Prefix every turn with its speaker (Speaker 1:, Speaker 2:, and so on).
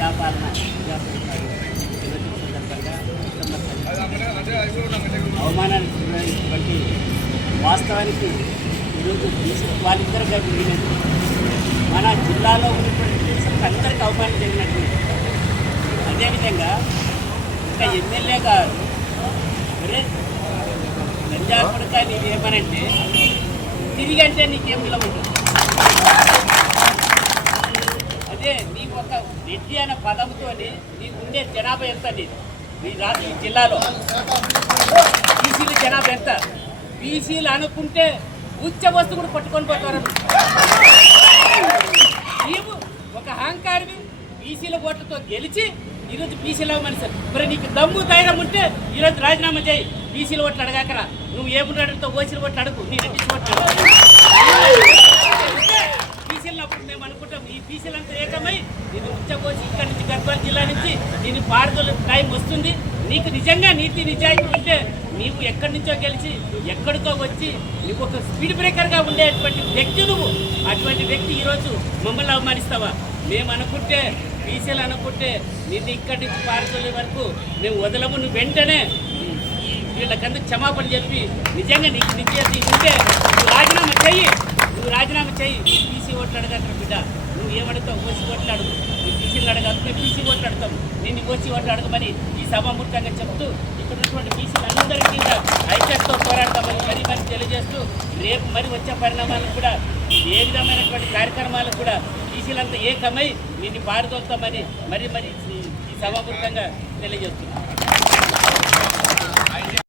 Speaker 1: ప్రజాపాలన అవమానానికి వాస్తవానికి ఈరోజు వాళ్ళిద్దరుగా జరిగినది మన జిల్లాలో ఉన్నటువంటి దేశం అందరికీ అవమానం జరిగినట్టు అదేవిధంగా ఇంకా ఎమ్మెల్యే గారు గంజా కొడుక నీకు ఏమనంటే తిరిగి అంటే నీకేం విలువ ఉంటుంది? రెడ్డి అనే పదంతో నీకు ఉండే జనాభా ఎంత నీది మీ రాష్ట్ర ఈ జిల్లాలో. బీసీలు జనాభా ఎంత? బీసీలు అనుకుంటే ఉచ్చ వస్తు కూడా పట్టుకొని పోతారు నీవు ఒక అహంకారివి బీసీల ఓట్లతో గెలిచి ఈరోజు బీసీలో మనిషి మరి నీకు దమ్ము ధైర్యం ఉంటే ఈరోజు రాజీనామా చేయి. బీసీల ఓట్లు అడగాకరా. నువ్వు ఏమున్నాడుతో ఓసీల ఓట్లు అడుగు. నీ రెడ్డి ఓట్లు అడుగు బీసీలను అప్పుడు మేము అనుకుంటాం. ఈ బీసీలంతా ఏకమై నేను ఉచ్చబోసి ఇక్కడి నుంచి గద్వాల జిల్లా నుంచి నేను పారుదల టైం వస్తుంది. నీకు నిజంగా నీతి నిజాయితీ ఉంటే నీవు ఎక్కడి నుంచో గెలిచి ఎక్కడికో వచ్చి నీకు ఒక స్పీడ్ బ్రేకర్గా ఉండేటువంటి వ్యక్తి నువ్వు. అటువంటి వ్యక్తి ఈరోజు మమ్మల్ని అవమానిస్తావా? మేము అనుకుంటే బీసీలు అనుకుంటే నిన్ను ఇక్కడి నుంచి పారుదల వరకు మేము వదలము. నువ్వు వెంటనే ఈ వీళ్ళకందరూ క్షమాపణ చెప్పి నిజంగా నీకు నిజాయితీ ఉంటే రాజీనామా చెయ్యి. రాజీనామా చెయ్యి బీసీ ఓట్లు అడగట్రా బిడ్డ. నువ్వు ఏమడుగుతావు? ఓసీ ఓట్లు అడుగు. నువ్వు బీసీలు మేము బీసీ ఓట్లు అడుగుతాం. నేను ఓసీ ఓట్లు అడగమని ఈ సభాముఖంగా చెప్తూ ఇక్కడ ఉన్నటువంటి బీసీలు అందరికీ కూడా ఐక్యతతో పోరాడతామని మరీ మరి తెలియజేస్తూ రేపు మరి వచ్చే పరిణామాలకు కూడా ఏ విధమైనటువంటి కార్యక్రమాలకు కూడా బీసీలంతా ఏకమై నిన్ను పారుదోలుతామని మరి మరి ఈ- ఈ సభాముఖంగా తెలియజేస్తున్నాను